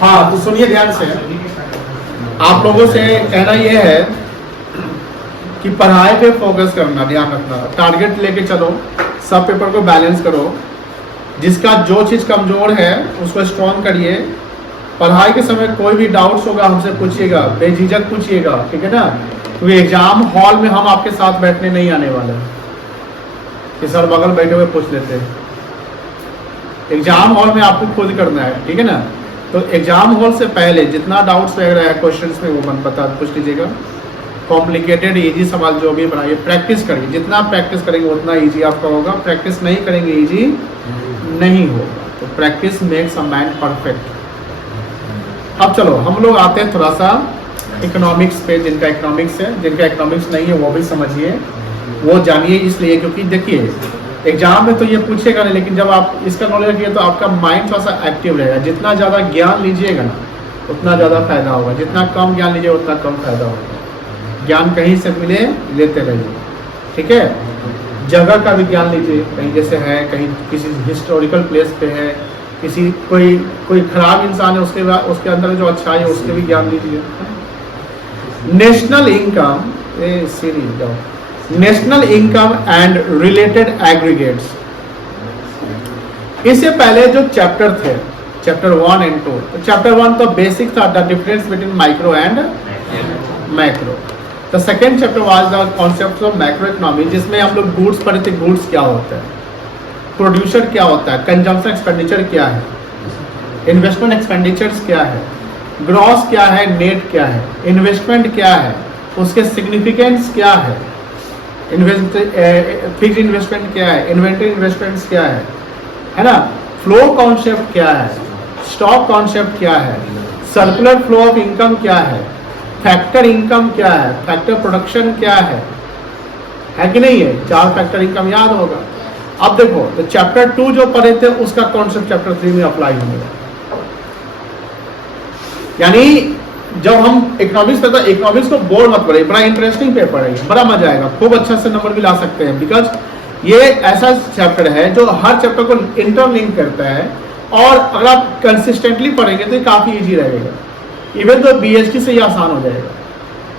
हाँ, तो सुनिए ध्यान से, आप लोगों से कहना यह है कि पढ़ाई पे फोकस करना, ध्यान रखना, टारगेट लेके चलो, सब पेपर को बैलेंस करो, जिसका जो चीज़ कमज़ोर है उसको स्ट्रॉन्ग करिए। पढ़ाई के समय कोई भी डाउट्स होगा हमसे पूछिएगा, बेझिझक पूछिएगा, ठीक है ना, क्योंकि एग्जाम हॉल में हम आपके साथ बैठने नहीं आने वाले कि सर बगल बैठे हुए पूछ लेते हैं। एग्जाम हॉल में आपको खुद करना है, ठीक है ना। तो एग्जाम हॉल से पहले जितना डाउट्स वगैरह है क्वेश्चंस में वो बता पूछ लीजिएगा। कॉम्प्लिकेटेड इजी सवाल जो भी बनाइए, प्रैक्टिस करिए, जितना प्रैक्टिस करेंगे उतना इजी आपका होगा। प्रैक्टिस नहीं करेंगे इजी नहीं होगा। तो practice makes a man perfect. अब चलो हम लोग आते हैं थोड़ा सा इकोनॉमिक्स पे। जिनका इकोनॉमिक्स है, जिनका इकोनॉमिक्स नहीं है वो भी समझिए, वो जानिए, इसलिए क्योंकि देखिए एग्जाम में तो ये पूछेगा नहीं, लेकिन जब आप इसका नॉलेज रखिए तो आपका माइंड थोड़ा सा एक्टिव रहेगा। जितना ज़्यादा ज्ञान लीजिएगा ना उतना ज़्यादा फायदा होगा, जितना कम ज्ञान लीजिए उतना कम फायदा होगा। ज्ञान कहीं से मिले लेते रहिए, ठीक है। जगह का भी ज्ञान लीजिए, कहीं जैसे है, कहीं किसी हिस्टोरिकल प्लेस पे है, किसी कोई खराब इंसान है उसके अंदर जो अच्छाई है उसके भी ज्ञान लीजिए। National income, national income and related aggregates. इससे पहले जो चैप्टर थे, चैप्टर 1 एंड 2, तो चैप्टर 1 तो बेसिक था, the difference between micro and macro. The second chapter was the concept of macro economy, जिसमें हम लोग गुड्स पढ़े थे। गुड्स क्या होता है, प्रोड्यूसर क्या होता है, कंजम्पशन एक्सपेंडिचर क्या है, इन्वेस्टमेंट एक्सपेंडिचर्स क्या है, ग्रॉस क्या है, नेट क्या है, इन्वेस्टमेंट क्या है, उसके सिग्निफिकेंस क्या है, फिक्स्ड इन्वेस्टमेंट क्या है, इन्वेंटरी इन्वेस्टमेंट्स क्या है ना, फ्लो कॉन्सेप्ट क्या है, स्टॉक कॉन्सेप्ट क्या है, सर्कुलर फ्लो ऑफ इनकम क्या है, फैक्टर इनकम क्या है, फैक्टर प्रोडक्शन क्या है कि नहीं है। 4 फैक्टर इनकम याद होगा। अब देखो तो चैप्टर 2 जो पढ़े थे उसका कॉन्सेप्ट चैप्टर 3 में अप्लाई होगा। यानी जब हम इकोनॉमिक्स पढ़ते हैं, इकोनॉमिक्स को बोर मत पढ़िए, बड़ा इंटरेस्टिंग पेपर है, बड़ा मजा आएगा, खूब अच्छा से नंबर भी ला सकते हैं। बिकॉज ये ऐसा चैप्टर है जो हर चैप्टर को इंटरलिंक करता है, और अगर आप कंसिस्टेंटली पढ़ेंगे तो ये काफी इजी रहेगा। इवन तो बीएसटी से ये आसान हो जाएगा।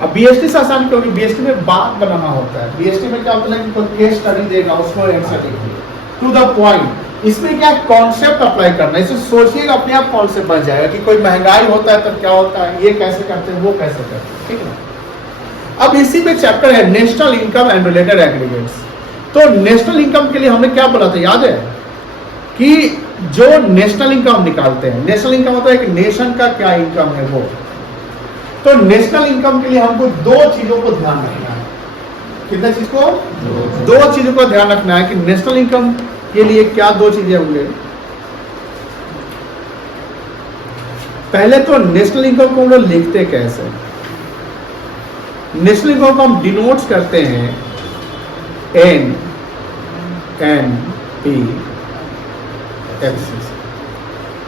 अब बीएसटी से आसान क्योंकि बीएसटी में बात बनाना होता है। बीएसटी में क्या होता है कि कोई केस स्टडी देगा, उसको आंसर लिखिए टू द पॉइंट। इसमें क्या कॉन्सेप्ट अप्लाई करना है, इसे सोचिएगा, अपने आप कॉन्सेप्ट बन जाएगा कि कोई महंगाई होता है तब क्या होता है, ये कैसे करते हैं, वो कैसे करते हैं, ठीक है। अब इसी में चैप्टर है national income and related aggregates. तो नेशनल इनकम के लिए हमने क्या बोला था, याद है कि जो नेशनल इनकम निकालते हैं, नेशनल इनकम होता है कि नेशन का क्या इनकम है वो। तो नेशनल इनकम के लिए हमको 2 चीजों को ध्यान रखना है। कितने चीज को? 2 चीजों को ध्यान रखना है कि नेशनल इनकम के लिए क्या 2 चीजें होंगे। पहले तो नेशनल इनकम को हम लोग लिखते कैसे, नेशनल इनकम को हम डिनोट्स करते हैं NNPFC।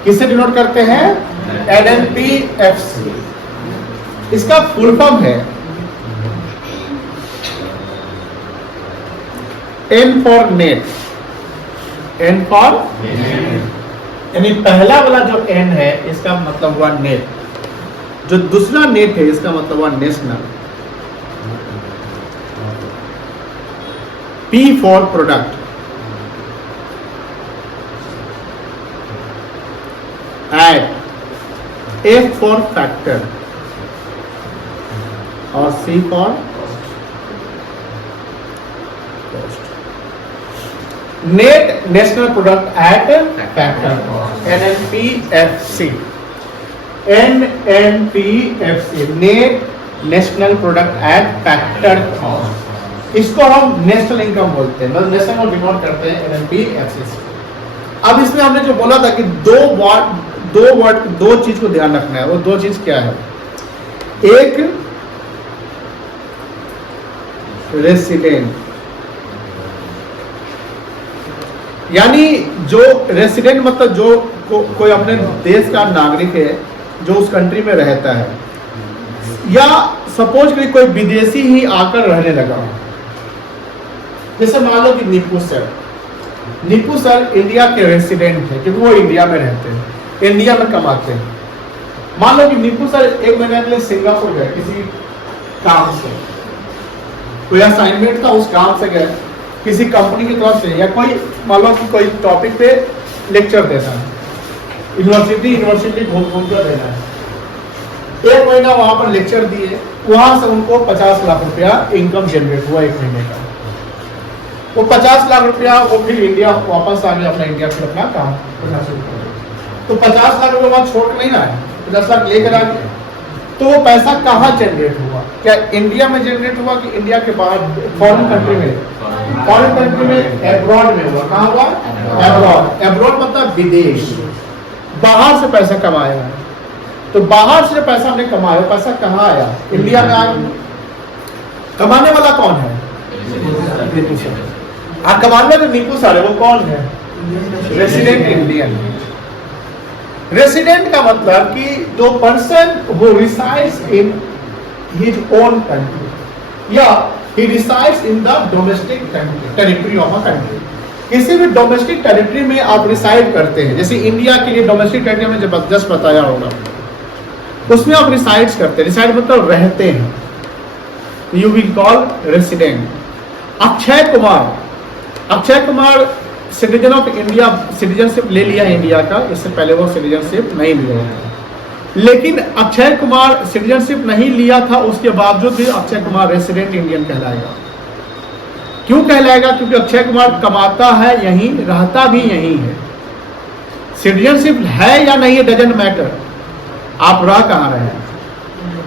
किससे डिनोट करते हैं? NNPFC। इसका फुल फॉर्म है N for net, N for यानी पहला वाला जो N है इसका मतलब हुआ नेट, जो दूसरा नेट है इसका मतलब हुआ national. P for product, at, F for factor और C for cost. Net national product at factor cost, NNPFC। NNPFC net national product at factor cost. इसको हम नेशनल इनकम बोलते हैं, मतलब नेशनल को डिनोट करते हैं NNPFC से। अब इसमें हमने जो बोला था कि 2 चीज को ध्यान रखना है, वो 2 चीज क्या है? एक रेसिडेंट, यानी जो रेसिडेंट मतलब जो कोई अपने देश का नागरिक है जो उस कंट्री में रहता है, या सपोज करिए कोई विदेशी ही आकर रहने लगा। जैसे मान लो कि नीपू सर इंडिया के रेसिडेंट है क्योंकि वो इंडिया में रहते हैं। इंडिया में कमाते हैं। मान लो कि नीपू सर एक महीने के लिए सिंगापुर गए किसी काम से, कोई असाइनमेंट था उस काम से गए, किसी कंपनी की तरफ से, या कोई मान लो कि कोई टॉपिक पे लेक्चर देना है, यूनिवर्सिटी घूम कर देना है, एक महीना वहां पर लेक्चर दिए, वहां से उनको 50 लाख रुपया इनकम जनरेट हुआ एक महीने का। वो 50 लाख रुपया वो फिर इंडिया वापस आ गया, अपना इंडिया फिर अपना काम करना शुरू कर दिया। तो 50 लाख रुपया वहां छोड़ नहीं आए, 50 लाख लेकर आ गए। तो वो पैसा कहाँ जनरेट हुआ? क्या इंडिया में जनरेट हुआ कि इंडिया के बाहर फॉरेन कंट्री में? फॉरेन कंट्री में, एब्रॉड में हुआ। कहाँ हुआ? एब्रॉड। एब्रॉड मतलब विदेश, बाहर से पैसा कमाया है। तो बाहर से पैसा हमने कमाया, पैसा कहाँ आया? इंडिया में आया। कमाने वाला कौन है? कमाने वाले नीपू सर है, वो कौन है? Resident Indian. रेसिडेंट का मतलब कि जो person who resides in his own country या he resides in the domestic territory of a country. किसी भी डोमेस्टिक टेरिटरी में आप रिसाइड करते हैं, जैसे इंडिया के लिए डोमेस्टिक टेरिटरी में जबरदस्त बताया होगा, उसमें आप रिसाइड्स करते हैं। रिसाइड मतलब रहते हैं, you will call resident. Akshay Kumar citizen of India, citizenship ले लिया इंडिया का, इससे पहले वो सिटीजनशिप नहीं लिया था। लेकिन अक्षय कुमार सिटीजनशिप नहीं लिया था, उसके बावजूद भी अक्षय कुमार रेसिडेंट इंडियन कहलाएगा। क्यों कहलाएगा? क्योंकि अक्षय कुमार कमाता है यहीं, रहता भी यहीं है। सिटीजनशिप है या नहीं है डजंट मैटर, आप रह कहाँ रहे हैं।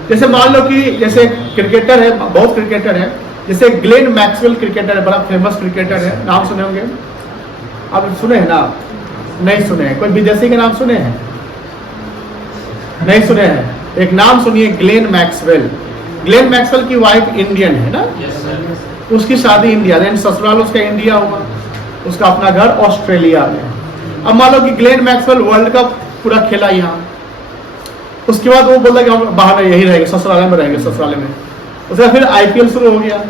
जैसे मान लो कि जैसे क्रिकेटर है, बहुत क्रिकेटर है, जैसे ग्लेन मैक्सवेल क्रिकेटर है, बड़ा फेमस क्रिकेटर है, नाम सुने होंगे आप? सुने हैं ना? नहीं सुने हैं? कोई विदेशी के नाम सुने हैं? नहीं सुने हैं? एक नाम सुनिए, ग्लेन मैक्सवेल। ग्लेन मैक्सवेल की वाइफ इंडियन है ना? उसकी शादी इंडिया, लेकिन ससुराल उसका इंडिया हुआ, उसका अपना घर ऑस्ट्रेलिया में। अब मान लो कि ग्लेन मैक्सवेल वर्ल्ड कप पूरा खेला यहाँ, उसके बाद वो बोला कि हम बाहर में यही रहेंगे, ससुराल में रहेंगे, ससुराल में। उसका फिर आईपीएल शुरू हो गया ना,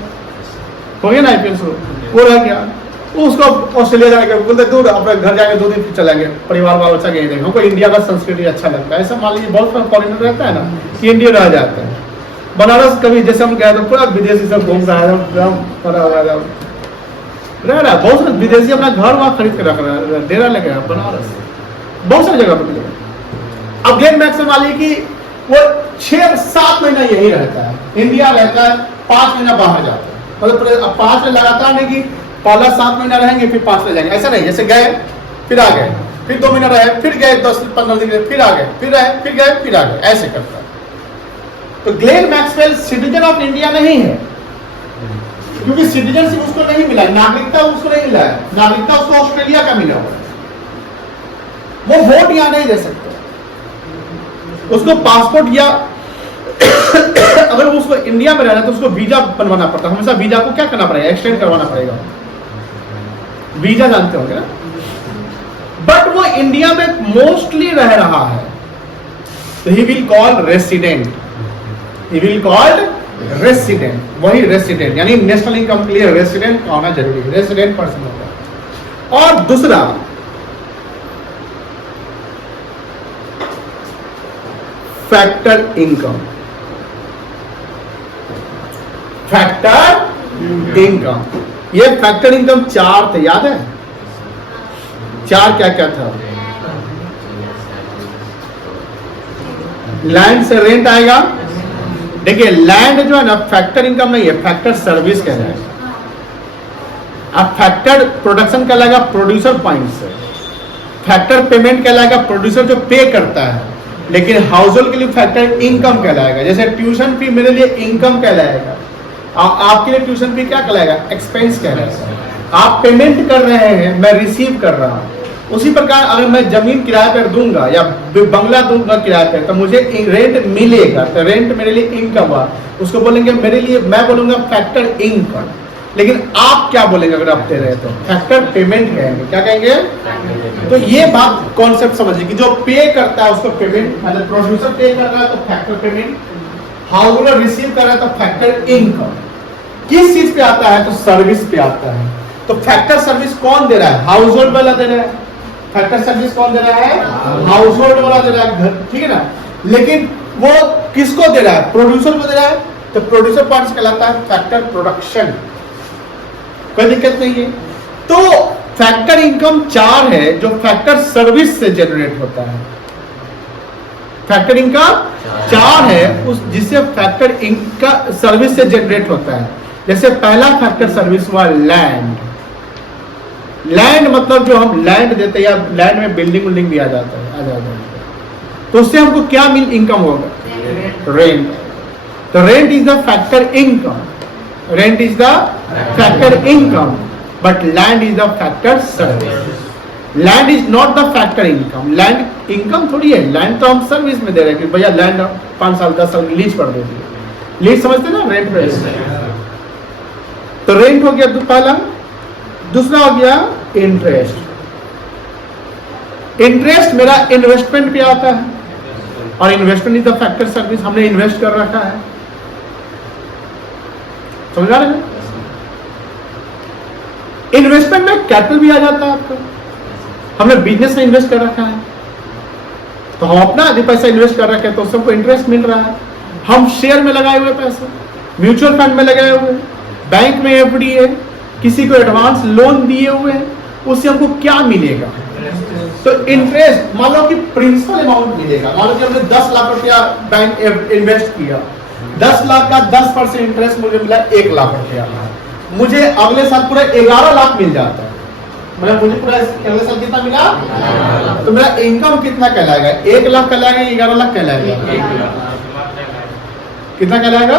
आईपीएल शुरू, वो रह गया। वो उसको ऑस्ट्रेलिया जाएगा, बोलते दूर अपने घर जाएंगे, 2 दिन फिर चलेंगे, परिवार वाला बच्चा यही देखेंगे, हमको इंडिया का संस्कृति अच्छा लगता है। ऐसा मान लीजिए बहुत फॉरेनर रहता है ना कि इंडिया रह जाते हैं। बनारस कभी जैसे हम गए तो पूरा विदेशी सब घूम रहा है, रह रहा है। बहुत सारे विदेशी अपना घर वहाँ खरीद के रख रहा है, डेरा लेके बनारस, बहुत सारी जगह पर। अब ग्लेन मैक्सवेल वाली की वो 6-7 महीना यही रहता है, इंडिया रहता है, 5 महीना बाहर जाता है। मतलब 5 महीना लगातार नहीं कि पहला 7 महीना रहेंगे फिर 5 महीना जाएंगे, ऐसा नहीं। जैसे गए फिर आ गए, फिर 2 महीना रहे, फिर गए 10-15 दिन, फिर आ गए, फिर रहे, फिर गए, फिर आ गए, ऐसे करता है। तो Glenn Maxwell citizen of India नहीं है, क्योंकि सिटीजनशिप उसको नहीं मिला, नागरिकता उसको नहीं मिला है, नागरिकता उसको ऑस्ट्रेलिया का मिला हुआ है। वो वोट यहां नहीं दे सकते, उसको पासपोर्ट या अगर उसको इंडिया में रहना तो उसको वीजा बनवाना पड़ता है। हमेशा वीजा को क्या करना पड़ेगा? एक्सटेंड करवाना पड़ेगा। वीजा जानते होंगे ना? बट वो इंडिया में मोस्टली रह रहा है, तो he will call resident. He will called resident, वही रेसिडेंट, यानी नेशनल इनकम के लिए रेसिडेंट होना जरूरी है, रेसिडेंट पर्सन होगा। और दूसरा फैक्टर इनकम। फैक्टर इनकम, ये फैक्टर इनकम 4 थे, याद है? 4 क्या क्या था? लैंड से रेंट आएगा। देखिए लैंड जो है ना फैक्टर इनकम नहीं है, फैक्टर सर्विस कहलाएगा। अब फैक्टर प्रोडक्शन कहलाएगा प्रोड्यूसर पॉइंट से, फैक्टर पेमेंट कहलाएगा प्रोड्यूसर जो पे करता है, लेकिन हाउस होल्ड के लिए फैक्टर इनकम कहलाएगा। जैसे ट्यूशन फी मेरे लिए इनकम कहलाएगा, आपके लिए ट्यूशन फी क्या कहलाएगा? एक्सपेंस कहलाएगा। आप पेमेंट कर रहे हैं, मैं रिसीव कर रहा हूं। उसी प्रकार अगर मैं जमीन किराए पर दूंगा या बंगला दूंगा किराए पर, तो मुझे रेंट मिलेगा, तो रेंट मेरे लिए इनकम हुआ, उसको बोलेंगे मेरे लिए, मैं बोलूंगा फैक्टर इनकम। लेकिन आप क्या बोलेंगे अगर आप दे रहे तो? फैक्टर पेमेंट कहेंगे। क्या कहेंगे? तो ये बात कॉन्सेप्ट समझिए कि जो पे करता है उसको पेमेंट, मतलब प्रोड्यूसर पे कर रहा है तो factor payment, house holder receive कर रहा है तो फैक्टर इनकम। किस चीज पे आता है? तो सर्विस पे आता है। तो फैक्टर सर्विस कौन दे रहा है? हाउस होल्ड वाला दे रहा है। फैक्टर सर्विस कौन दे रहा है? हाउस होल्ड वाला दे रहा है, घर, ठीक है ना। लेकिन वो किसको दे रहा है? प्रोड्यूसर को दे रहा है, तो प्रोड्यूसर पार्ट कहलाता है फैक्टर प्रोडक्शन। कोई दिक्कत नहीं है। तो फैक्टर इनकम 4 है जो फैक्टर सर्विस से जनरेट होता है। फैक्टर इनकम 4 है उस जिससे फैक्टर इनकम सर्विस से जनरेट होता है। जैसे पहला फैक्टर सर्विस हुआ लैंड। लैंड मतलब जो हम लैंड देते हैं या लैंड में बिल्डिंग विल्डिंग भी आ जाता है, तो उससे हमको क्या मिल इनकम होगा? रेंट। तो rent is the factor income, rent is the factor income, but land is the factor service. Land is not the factor income. Land income थोड़ी है, लैंड तो हम सर्विस में दे रहे हैं कि भैया लैंड 5 साल 10 साल की लीज पर दे दी। लीज समझते ना, रेंट पे। तो रेंट हो गया तो पहला। दूसरा हो गया इंटरेस्ट। इंटरेस्ट मेरा इन्वेस्टमेंट पे आता है और investment is the factor service. हमने इन्वेस्ट कर रखा है, समझा रहे हैं? इन्वेस्टमेंट में कैपिटल भी आ जाता है आपका। हमने बिजनेस में इन्वेस्ट कर रखा है तो हम अपना आधी पैसा इन्वेस्ट कर रखे हैं तो उससे हमको इंटरेस्ट मिल रहा है। हम शेयर में लगाए हुए पैसे, म्यूचुअल फंड में लगाए हुए, बैंक में एफडी है, किसी को एडवांस लोन दिए हुए हैं, उससे हमको क्या मिलेगा? तो इंटरेस्ट, मान लो कि प्रिंसिपल अमाउंट मिलेगा। मान लो कि हमने 10 लाख रुपया बैंक इन्वेस्ट किया, 10 लाख का 10% इंटरेस्ट मुझे मिला 1 लाख रुपया। मुझे अगले साल पूरा 11 लाख मिल जाता है। मतलब मुझे पूरा अगले साल कितना मिला? तो मेरा इनकम कितना कहलाएगा? 1 लाख कहलाएगा, 11 लाख कहलाएगा? कितना कहलाएगा?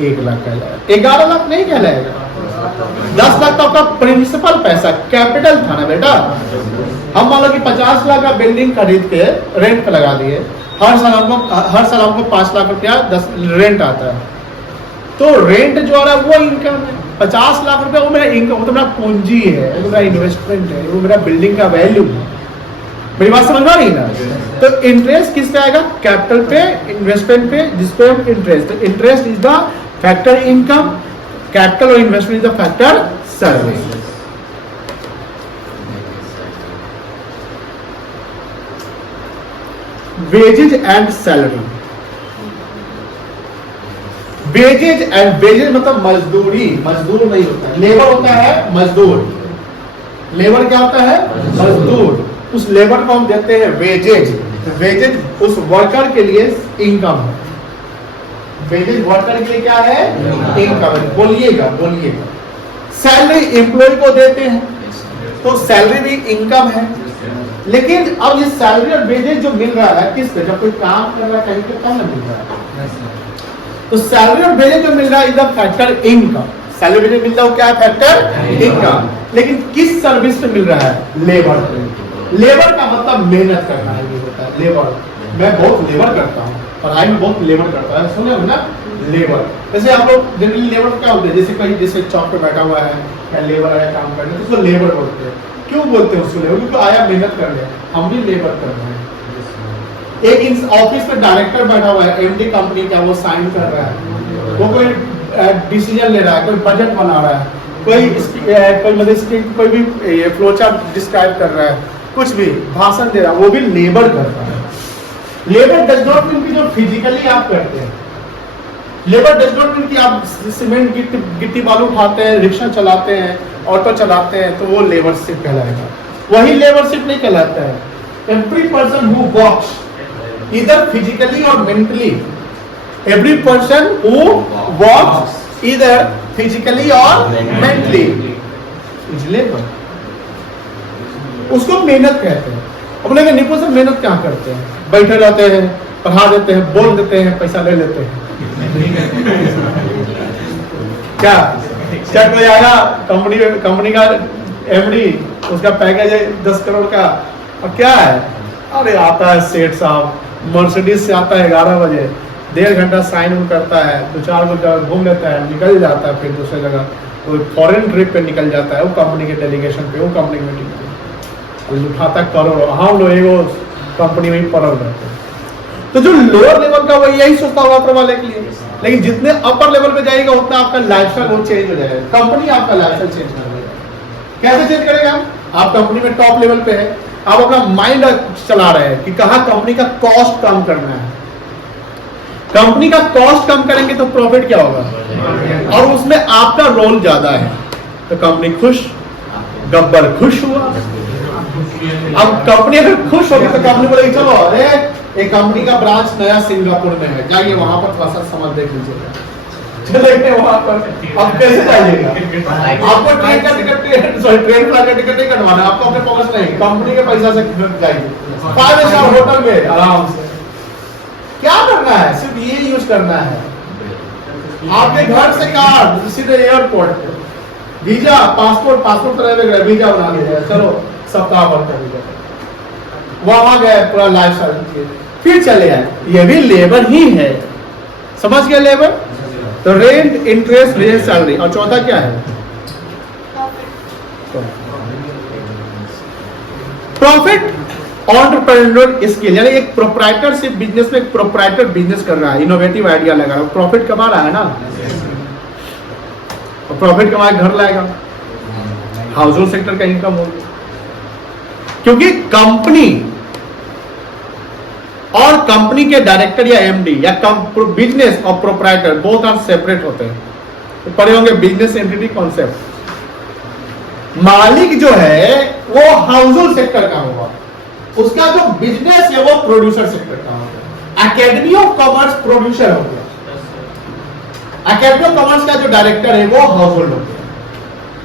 1 लाख कहलाएगा, 11 लाख नहीं कहलाएगा। 10 लाख तो आपका प्रिंसिपल पैसा, कैपिटल था ना बेटा। हम मान लो कि 50 लाख का बिल्डिंग खरीद के रेंट पे लगा दिए, हर साल हमको 5 लाख रुपया 10 रेंट आता है। तो रेंट जो आ रहा है वो इनकम है। 50 लाख रुपया वो मेरा इनकम, वो तो मेरा पूंजी है, वो मेरा इन्वेस्टमेंट है, वो मेरा बिल्डिंग का वैल्यू है। मेरी बात समझ आ रही है ना? तो इंटरेस्ट किस पे आएगा? कैपिटल पे, इन्वेस्टमेंट पे, जिसपे इंटरेस्ट। तो interest is the factor income, capital और investment is the factor service. Wages and salary. Wages and wages मतलब मजदूरी। मजदूर नहीं होता है, लेबर होता है मजदूर। लेबर क्या होता है? मजदूर। उस लेबर को हम देते हैं वेजेज। वेजेज उस वर्कर के लिए इनकम है। वेजेज वर्कर के लिए क्या है? इनकम है। बोलिएगा बोलिएगा। सैलरी एम्प्लॉय को देते हैं तो सैलरी भी इनकम है। लेकिन अब ये सैलरी और वेजेज जो मिल रहा है किस पे? जब कोई काम कर रहा है कहीं पे कम मिल रहा है। तो सैलरी और वेजेज जो मिल रहा है is the factor income. Salary wages मिल रहा है क्या? Factor income. लेकिन किस सर्विस पे मिल रहा है? लेबर पे। लेबर का मतलब मेहनत करना है, ये होता है लेबर। मैं बहुत लेबर करता हूँ, पढ़ाई में बहुत लेबर करता है, सुने हो ना? लेबर। जैसे आप लोग जनरली लेबर क्या होते हैं? जैसे कोई जैसे चौक पे बैठा हुआ है या लेबर आया काम करने, तो उसको लेबर बोलते हैं। क्यों बोलते हैं उसको लेबर? क्योंकि आया मेहनत करने। हम भी लेबर कर रहे हैं। एक ऑफिस में डायरेक्टर बैठा हुआ है एमडी कंपनी का, वो साइन कर रहा है, वो कोई डिसीजन ले रहा है, कोई बजट बना रहा है, कोई मतलब कोई भी फ्लो चार्ट डिस्क्राइब कर रहा है, कुछ भी भाषण दे रहा है, वो भी लेबर कर रहा है। लेबर डज नॉट मीन कि जो फिजिकली आप करते हैं। लेबर डज नॉट मीन कि आप सीमेंट गिट्टी बालू उठाते हैं, रिक्शा चलाते हैं, ऑटो चलाते हैं, तो वो लेबरशिप कहलाएगा। वही लेबरशिप नहीं कहलाता है। Every person who works either physically or mentally, every person who works either physically or mentally is labor। उसको मेहनत कहते हैं। अब लेकिन निपुण से मेहनत क्या करते हैं? बैठे रहते हैं, पढ़ा देते हैं, बोल देते हैं, पैसा ले लेते हैं। क्या क्या कोई आया कंपनी का एमडी, उसका पैकेज है 10 करोड़ का, और क्या है? अरे आता है सेठ साहब, मर्सिडीज से आता है 11 बजे, 1.5 घंटा साइन करता है, 2-4 जगह घूम लेता है, निकल जाता है, फिर दूसरी जगह वो फॉरेन ट्रिप पे निकल जाता है, वो कंपनी के डेलीगेशन पे, वो कंपनी की मीटिंग पे उठाता है करोड़। हम लोग एगो कंपनी में ही पड़ल रहते हैं। तो जो लोअर लेवल का वो यही सोचता होगा ऊपर वाले के लिए, लेकिन जितने अपर लेवल पे जाएगा उतना आपका लाइफस्टाइल वो चेंज हो जाएगा। कंपनी आपका लाइफस्टाइल चेंज कर देगा। कैसे चेंज करेगा? आप कंपनी में टॉप लेवल पे है, आप अपना माइंड चला रहे हैं कि कहाँ कंपनी का कॉस्ट कम करना है। कंपनी का कॉस्ट कम करेंगे तो प्रॉफिट क्या होगा, और उसमें आपका रोल ज्यादा है तो कंपनी खुश, गब्बर खुश हुआ। अब कंपनी अगर खुश होगी तो कंपनी बोलेगी चलो अरे एक कंपनी का ब्रांच नया सिंगापुर में है, जाइए वहां पर थोड़ा सा समझ देख लीजिएगा, चलेंगे वहां पर। अब कैसे जाइएगा, आपको ट्रेन का टिकट, ट्रेन फ्लाइट का टिकट नहीं कटवाना, आपको अपने पॉकेट से नहीं, कंपनी के पैसा से जाइए 5 स्टार होटल में आराम से। क्या करना है, सिर्फ ये यूज करना है। आपके घर से कार सीधे एयरपोर्ट, वीजा पासपोर्ट तो रहेगा, वीजा बना लीजिए, चलो सप्ताह भर कर लीजिए, वहां गए पूरा लाइफ स्टाइल, फिर चले आए। ये भी लेबर ही है, समझ गए लेबर। तो रेंट, इंटरेस्ट, वेज, सैलरी, और चौथा क्या है, प्रॉफिट। एंटरप्रेन्योर स्किल, यानी एक प्रोप्राइटरशिप बिजनेस में एक प्रोप्राइटर बिजनेस कर रहा है, इनोवेटिव आइडिया लगा रहा है, प्रॉफिट कमा रहा है ना, और प्रॉफिट कमा के घर लाएगा, हाउस होल्ड सेक्टर का इनकम होगा। क्योंकि कंपनी और कंपनी के डायरेक्टर या एमडी या बिजनेस और प्रोप्राइटर बोथ आर सेपरेट होते हैं। तो पढ़े होंगे बिजनेस एंटिटी कॉन्सेप्ट। मालिक जो है वो हाउस होल्ड सेक्टर का होगा, उसका जो बिजनेस है वो प्रोड्यूसर सेक्टर का होगा। एकेडमी ऑफ कॉमर्स प्रोड्यूसर हो गया, एकेडमी ऑफ कॉमर्स का जो डायरेक्टर है वो हाउस होल्ड हो गया,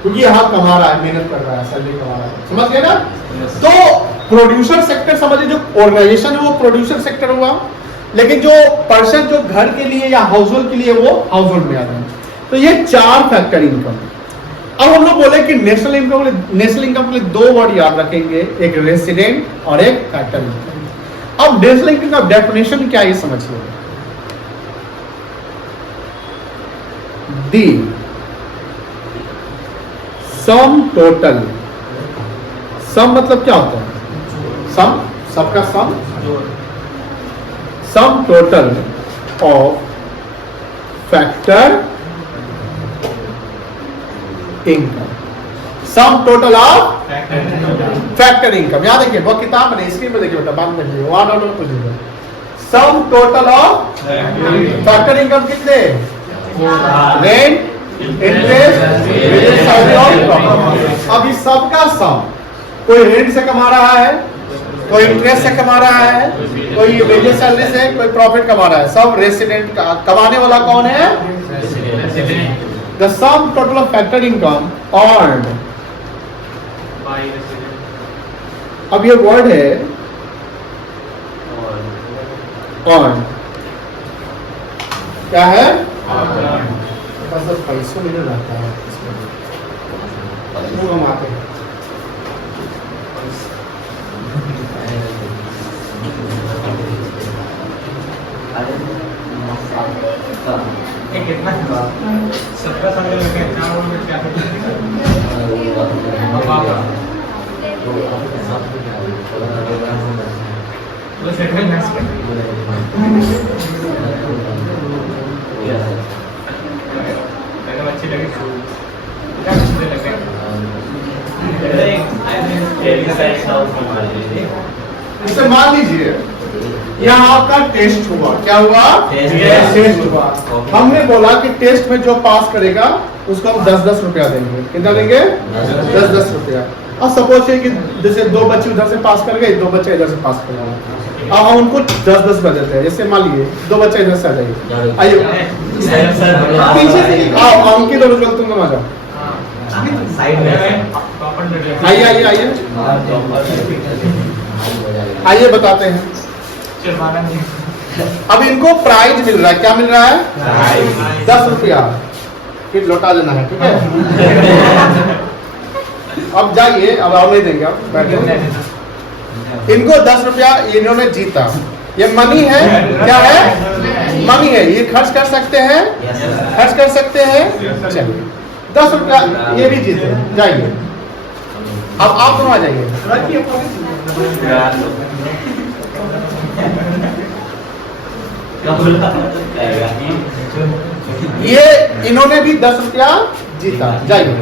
क्योंकि यहां कमा रहा है, मेहनत कर रहा है, सैलरी कमा रहा है, समझ गए ना। तो प्रोड्यूसर सेक्टर समझिए, जो ऑर्गेनाइजेशन है वो प्रोड्यूसर सेक्टर हुआ, लेकिन जो पर्सन जो घर के लिए या हाउस होल्ड के लिए वो हाउस होल्ड में आ रहे हैं। तो ये 4 फैक्टर इनकम। अब हम लोग बोले कि नेशनल इनकम के लिए 2 वर्ड याद रखेंगे, एक रेसिडेंट और एक फैक्टर इनकम। अब नेशनल इनकम का डेफिनेशन क्या है ये समझिए। दी सम टोटल, सम मतलब क्या होता है, सम, सबका sum total of factor income, sum total of factor income. याद देखिए वो किताब में, स्क्रीन में देखिए बेटा, बाद में देखिए, वन और कुछ नहीं, sum total of factor income कितने, रेंट, इंटरेस्ट, वेजेस, सैलरी और प्रॉफिट। अब इस सबका सम, कोई रेंट से कमा रहा है, कोई इंटरेस्ट से कमा रहा है, कोई वेजेस सैलरी से, कोई प्रॉफिट कमा रहा है, सब रेसिडेंट का। कमाने वाला कौन है, the sum total of factor income earned by resident। अब ये वर्ड है earned, क्या है, बस पैसों में रहता है, वो कमाते हैं। कितना सबका संग लगे क्या अच्छी लगे, इसे मान लीजिए यहाँ आपका टेस्ट हुआ, क्या हुआ, टेस्ट हुआ। हमने बोला कि टेस्ट में जो पास करेगा उसको हम 10-10 रुपया देंगे। कितना देंगे, 10-10 रुपया। अब सपोज कि जैसे 2 बच्चे उधर से पास कर गए, 2 बच्चे इधर से पास कर गए, अब हम उनको 10-10 रुपया देते हैं। जैसे मान लीजिए 2 बच्चे इधर से आ जाइए, आइए पीछे से आओ, अंकित और उज्जवल तुम आ जाओ, आइए आइए आइए आइए बताते हैं। अब इनको प्राइज मिल रहा है, क्या मिल रहा है, 10 रुपया, फिर लौटा देना है, ठीक है। अब जाइए, अब और नहीं देंगे, अब बैठे। इनको 10 रुपया इन्होंने जीता, ये मनी है, क्या है, मनी है, ये खर्च कर सकते हैं, खर्च कर सकते हैं। चलिए 10 रुपया ये भी जीते, जाइए। अब आप दोनों आ जाइए। ये इन्होंने भी 10 रुपया जीता, जाइए।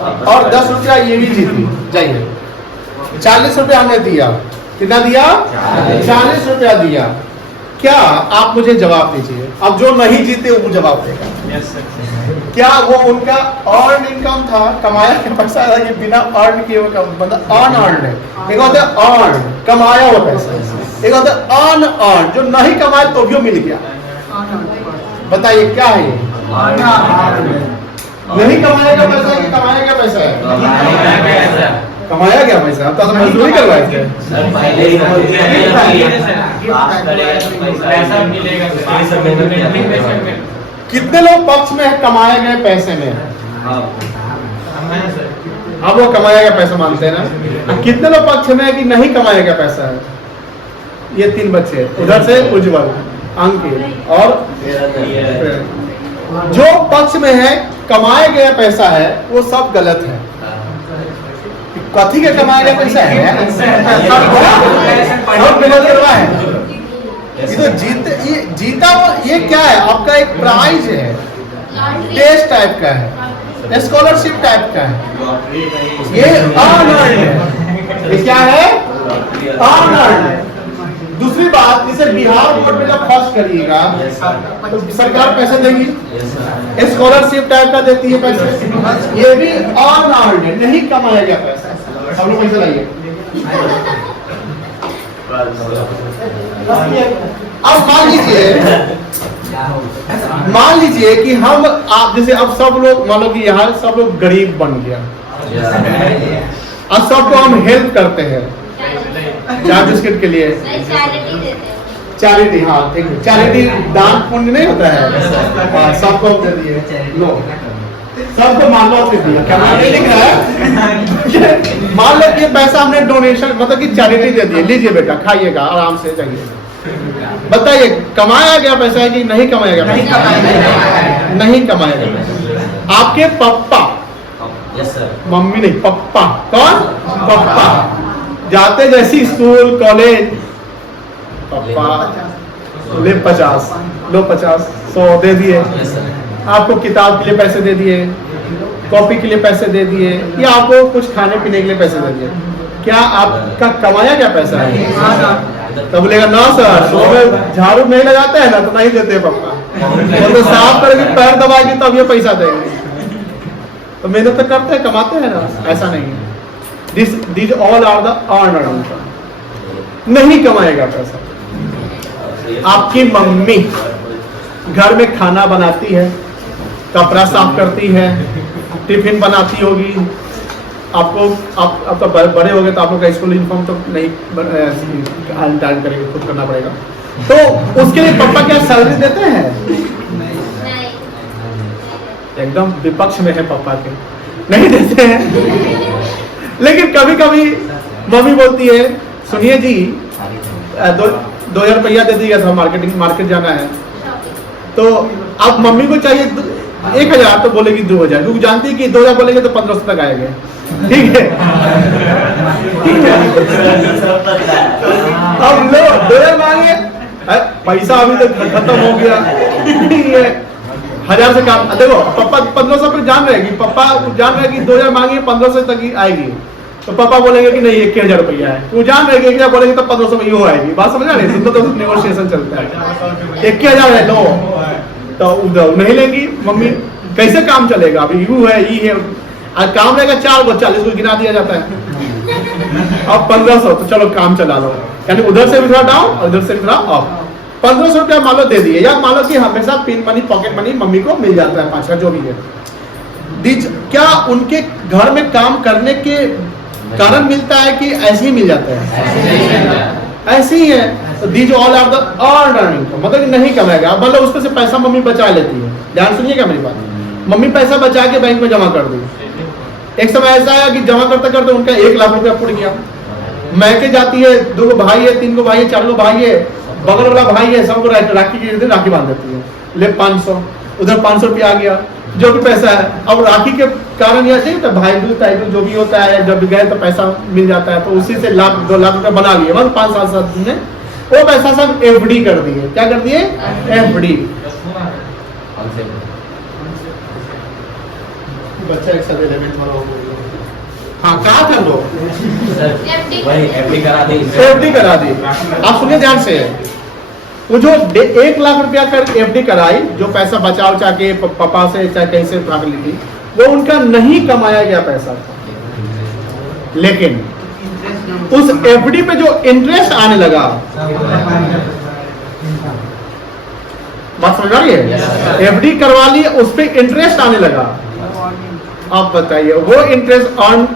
और 10 रुपया ये भी जीती। जाइए 40 रुपया हमने दिया। कितना दिया? 40 रुपया दिया। क्या आप मुझे जवाब दीजिए। अब जो नहीं जीते वो जवाब देगा। क्या वो उनका अर्न इनकम था, कमाया के पैसा था, कि बिना अर्न किए हुए मतलब अनअर्न्ड है। एक होता है अर्न, कमाया हुआ पैसा। एक होता है अनअर्न्ड, जो नहीं कमाया तो भी मिल गया। बताइए क्या है ये? नहीं कमाया गया पैसा कि कमाया गया पैसा है? कमाया गया पैसा। अब तो मजदूरी करवाए थे। कितने लोग पक्ष में है कमाए गए पैसे में? अब वो कमाया गया पैसा मानते हैं ना। कितने लोग पक्ष में है कि नहीं कमाया गया पैसा है? ये 3 बच्चे, उधर से उज्जवल, अंकित और जो पक्ष में है कमाया गया पैसा है वो सब गलत है। कथी के कमाया गया पैसा है? सब गलत है। ये तो जीता ये क्या है? आपका एक प्राइज है, टेस्ट टाइप का है, स्कॉलरशिप टाइप का है। ये अनअर्न्ड है। ये क्या है? अनअर्न्ड है। दूसरी बात, जैसे बिहार बोर्ड में जब फर्स्ट करिएगा तो सरकार पैसे देगी, स्कॉलरशिप टाइप का देती है पैसे। ये भी अनअर्न्ड है, नहीं कमाया गया पैसा। सब लोग पैसे लाइए। अब मान लीजिए कि हम आप जैसे अब सब लोग मान लो कि यहाँ सब लोग गरीब बन गया। अब सबको हम हेल्प करते हैं चाय बिस्किट के लिए, चैरिटी। हाँ ठीक है, चैरिटी दान पुण्य नहीं होता है। सबको दे दिए, लो सबको मान लो दे दिया। क्या मान लिख रहा है? मान लो कि पैसा हमने डोनेशन मतलब कि चैरिटी दे दिए, लीजिए बेटा खाइएगा आराम से जाइए। बताइए कमाया गया पैसा है कि नहीं कमाया गया पैसा? नहीं कमाया गया पैसा। आपके पप्पा, मम्मी नहीं, पप्पा। कौन? पप्पा जाते जैसी स्कूल कॉलेज, पप्पा ले 50, लो 50, 100 दे दिए। आपको किताब के लिए पैसे दे दिए, कॉपी के लिए पैसे दे दिए, या आपको कुछ खाने पीने के लिए पैसे दे दिए। क्या आपका कमाया क्या पैसा है? तो बोलेगा ना सर, सुबह में झाड़ू नहीं लगाते हैं ना तो नहीं देते पापा, तो साफ करके पैर दबाएगी तब ये पैसा देंगे। तो मेहनत तो करते हैं, कमाते हैं ना, ऐसा नहीं है। These all are the earned income. नहीं कमाएगा पैसा। आपकी मम्मी घर में खाना बनाती है, कपड़ा साफ करती है, टिफिन बनाती होगी। आपको आप तो बड़े हो गए तो आप लोग का स्कूल यूनिफॉर्म तो नहीं टाइम करेंगे, खुद करना पड़ेगा। तो उसके लिए पापा क्या सैलरी देते हैं? एकदम विपक्ष में है पापा के, नहीं देते हैं। लेकिन कभी कभी मम्मी बोलती है सुनिए जी 2000 रुपया दे दिया था, मार्केट जाना है। तो अब मम्मी को चाहिए 1000 तो बोलेगी 2000, क्योंकि जानती है कि 2000 बोलेंगे तो 1500 तक आएंगे। ठीक है, ठीक है। अब लो 2000 मांगे, पैसा अभी तक खत्म हो गया, 1000 से काम। देखो पापा 1500 पे जान रहे कि पापा जान रहे कि 2000 मांगे 1500 तक ही आएगी, तो पापा बोलेंगे कि नहीं 1000 रुपया है। वो जान रहे कि 1000 बोलेंगे तो 1500 में ही आएगी। बात समझ रहे हैं? तो नेगोशिएशन चलता है। 1000 है लो, तो उधर नहीं लेंगी मम्मी, कैसे काम चलेगा? अभी यू है, ई है, आज काम रहेगा 4 को 40 को गिना दिया जाता है। अब 1500 तो चलो काम चला लो, यानी उधर से भी थोड़ा डाउन और इधर से भी थोड़ा अप। 1500 रुपया मान लो दे दिए, या मान लो कि हमेशा pin money pocket money mummy को मिल जाता है 5 जो भी है। क्या उनके घर में काम करने के कारण मिलता है कि ऐसे ही मिल जाता है? ऐसे ही है। तो these all are the earned income, मतलब नहीं कमाएगा, मतलब उसमें से पैसा मम्मी बचा लेती है। ध्यान सुनिएगा मेरी बात, मम्मी पैसा बचा के बैंक में जमा कर दी। एक समय ऐसा आया कि जमा करते करते उनका 1 लाख रुपया फुट गया। मैके जाती है, 2 भाई है, 3 भाई है, 4 भाई है, बगल वाला भाई है, सबको राखी के दिन राखी बांध देती है, ले 500, उधर 500 रुपया आ गया, जो भी पैसा है। अब राखी के कारण यह चाहिए तो भाई दूज टाइप जो भी होता है, जब गए तो पैसा मिल जाता है, तो उसी से 1-2 लाख रुपया बना लिए। बस 5-7 दिन में वो पैसा सब एफडी कर दिए। क्या कर दिए? एफडी। बच्चा एक साथ 11th वाला हो गया। हाँ कहा थे हम लोग? वही एफडी करा दी। एफडी करा दी। आप सुनिए ध्यान से, वो जो 1 लाख रुपया कर एफडी कराई, जो पैसा बचा उचा के पापा से चाहे कहीं से भाग ली थी, वो उनका नहीं कमाया गया पैसा था, लेकिन उस एफडी पे जो इंटरेस्ट आने लगा, बात समझ आ रही है? एफडी करवा ली, उस पे इंटरेस्ट आने लगा। आप बताइए वो इंटरेस्ट ऑन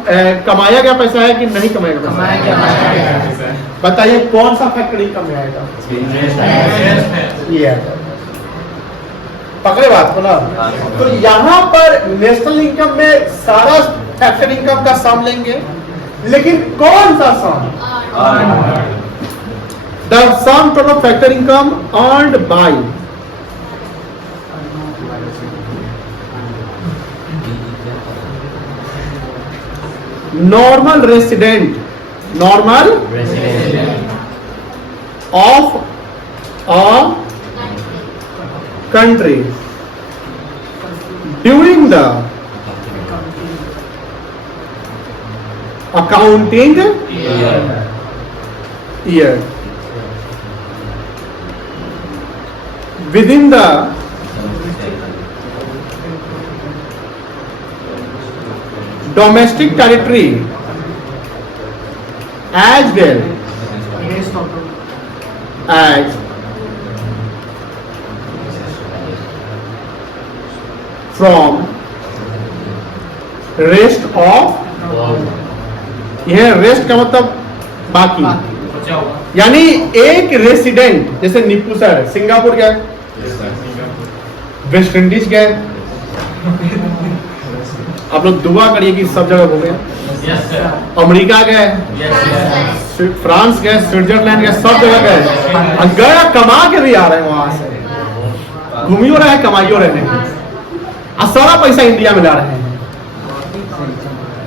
कमाया गया पैसा है कि नहीं कमाया गया पैसा? बताइए कौन सा फैक्टर इनकम में आएगा? ये पकड़े बात को ना। तो यहाँ पर नेशनल इनकम में सारा फैक्टर इनकम का सम लेंगे, लेकिन कौन सा sum? The sum total factor income earned by normal resident of a country during the accounting year within the domestic territory as well as from rest of, यह rest का मतलब बाकी, यानी एक रेसिडेंट, जैसे नीपू सर सिंगापुर गए, West Indies गए, आप लोग दुआ करिए कि सब जगह घूमे, अमेरिका गए, फ्रांस गए, स्विट्जरलैंड गए, सब जगह गए, गए कमा के भी आ रहे हैं, वहां से घूमियो रहे हैं, कमाइयो रहे हैं, और सारा पैसा इंडिया में ला रहे हैं।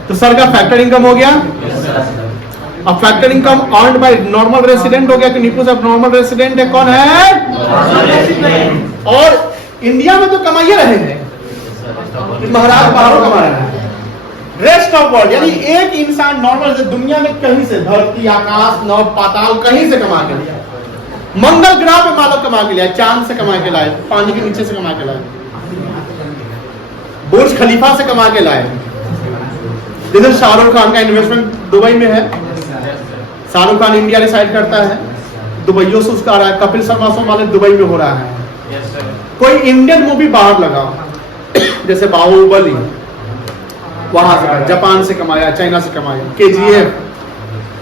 तो सर का फैक्टर इनकम हो गया। अब factor income earned by normal resident हो गया कि नीपू साहब नॉर्मल रेसिडेंट है, कौन है? और इंडिया में तो कमाइए रहे हैं, महाराज बाहरों कमा रहे हैं, रेस्ट ऑफ वर्ल्ड, यानी एक इंसान नॉर्मल दुनिया में कहीं से, धरती आकाश नौ पाताल कहीं से कमा के लिया, मंगल ग्रह पे मानव कमा के लिया, चांद से कमा के लाए, पानी के नीचे से कमा के लाए, बुर्ज खलीफा से कमा के लाए। जैसे शाहरुख खान का इन्वेस्टमेंट दुबई में है, शाहरुख खान इंडिया डिसाइड करता है, दुबईयों से उसका आ रहा है, कपिल शर्मा शो माने दुबई में हो रहा है। कोई इंडियन मूवी बाहर लगा, जैसे बाहुबली, वहां से जापान से कमाया, चाइना से कमाया, KGF,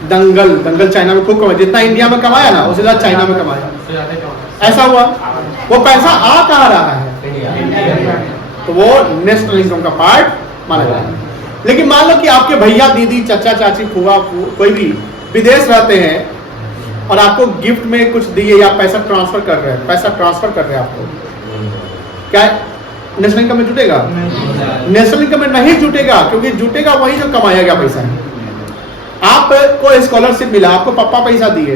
दंगल चाइना में खूब कमाया, जितना इंडिया में कमाया ना उससे ज्यादा चाइना में कमाया। ऐसा हुआ, वो पैसा आ कहाँ रहा है? तो वो नेशनल इनकम का पार्ट माना जाता है। लेकिन मान लो कि आपके भैया दीदी चाचा चाची फूफा कोई भी विदेश रहते हैं और आपको गिफ्ट में कुछ दिए या पैसा ट्रांसफर कर रहे हैं, आपको क्या नेशनल इनकम में जुटेगा? नेशनल इनकम में नहीं जुटेगा, क्योंकि जुटेगा वही जो कमाया गया पैसा है। आपको स्कॉलरशिप मिला, आपको पापा पैसा दिए,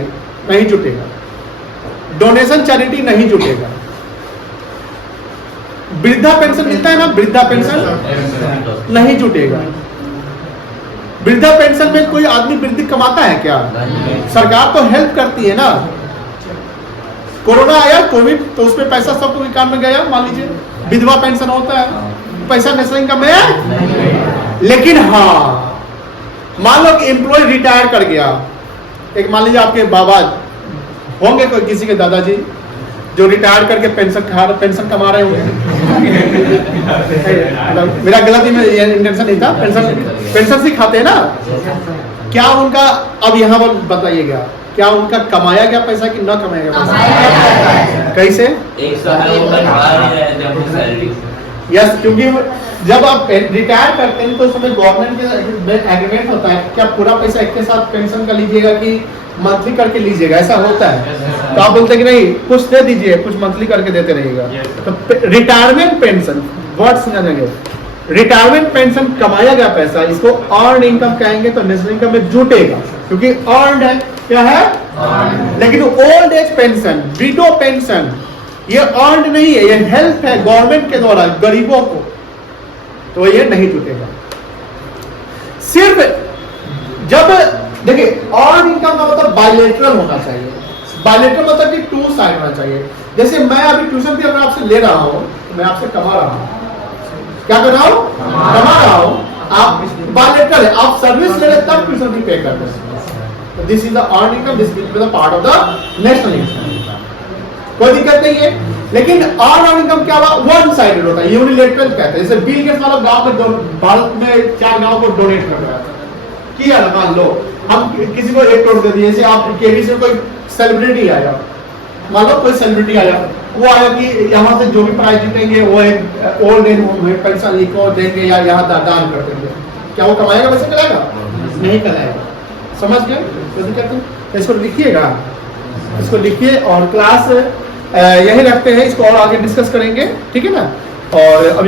नहीं जुटेगा। डोनेशन चैरिटी नहीं जुटेगा। वृद्धा पेंशन मिलता है ना, वृद्धा पेंशन नहीं जुटेगा। वृद्धा पेंशन में कोई आदमी वृद्धि कमाता है क्या? सरकार तो हेल्प करती है ना। कोरोना आया, कोविड, तो उसमें पैसा सबको काम में गया। मान लीजिए विधवा पेंशन होता है, पैसा नेशनल इनकम में है। लेकिन हाँ, मान लो कि एम्प्लॉय रिटायर कर गया, एक मान लीजिए आपके बाबा होंगे, कोई किसी के दादाजी जो रिटायर करके पेंशन कमा रहे होंगे। मेरा गलती में ये इंटेंशन नहीं था, पेंशन से खाते हैं ना। क्या उनका, अब यहाँ पर बताइएगा, क्या उनका कमाया गया पैसा कि ना कमाया गया पैसा? कैसे? यस, क्योंकि जब आप रिटायर करते हैं तो उस समय गवर्नमेंट के एग्रीमेंट होता है, क्या पूरा पैसा एक के साथ पेंशन का लीजिएगा कि मंथली करके लीजिएगा, ऐसा होता है। तो आप बोलते हैं कि नहीं, कुछ दे दीजिए, कुछ मंथली करके देते रहिएगा। तो रिटायरमेंट पेंशन, वर्ड समझेंगे, रिटायरमेंट पेंशन कमाया गया पैसा, इसको अर्न इनकम कहेंगे, तो नेशनल इनकम में जुटेगा, क्योंकि अर्न है। क्या है? लेकिन old age pension, window pension, ये अर्न नहीं है, ये हेल्प है गवर्नमेंट के द्वारा गरीबों को। तो ये नहीं टूटेगा। सिर्फ जब देखिए अर्न इनकम का मतलब बायलेटरल होना चाहिए। बायलेटरल मतलब कि टू साइड होना चाहिए। जैसे मैं अभी ट्यूशन भी अगर आपसे ले रहा हूँ, मैं आपसे कमा रहा हूँ, क्या कर रहा हूँ, कमा रहा हूँ। आप बायलेटरल है, आप सर्विस ले रहे तब ट्यूशन भी पे करते हैं। This is the earn income, this will be the part of the national income, कोई दिक्कत नहीं है। लेकिन अर्न इनकम क्या हुआ, वन साइडेड होता है, यूनिलेटरल कहते हैं। जैसे बिल गेट्स वाला गांव में, भारत में 4 गांव को डोनेट कर रहा था, किया ना, मान लो हम किसी को 1 करोड़ दे दिए। जैसे आप केबी से कोई सेलिब्रिटी आया, मान लो कोई सेलिब्रिटी आया, वो आया कि यहाँ से जो भी प्राइज जीतेंगे वो एक ओल्ड एज होम में पैसा लिखो देंगे या यहाँ दान कर देंगे। क्या वो कमाएगा, वैसे कमाएगा? नहीं कमाएगा। समझ गए? तो इसको लिखिएगा, इसको लिखिए। और क्लास यही रखते हैं, इसको और आगे डिस्कस करेंगे, ठीक है ना। और अभी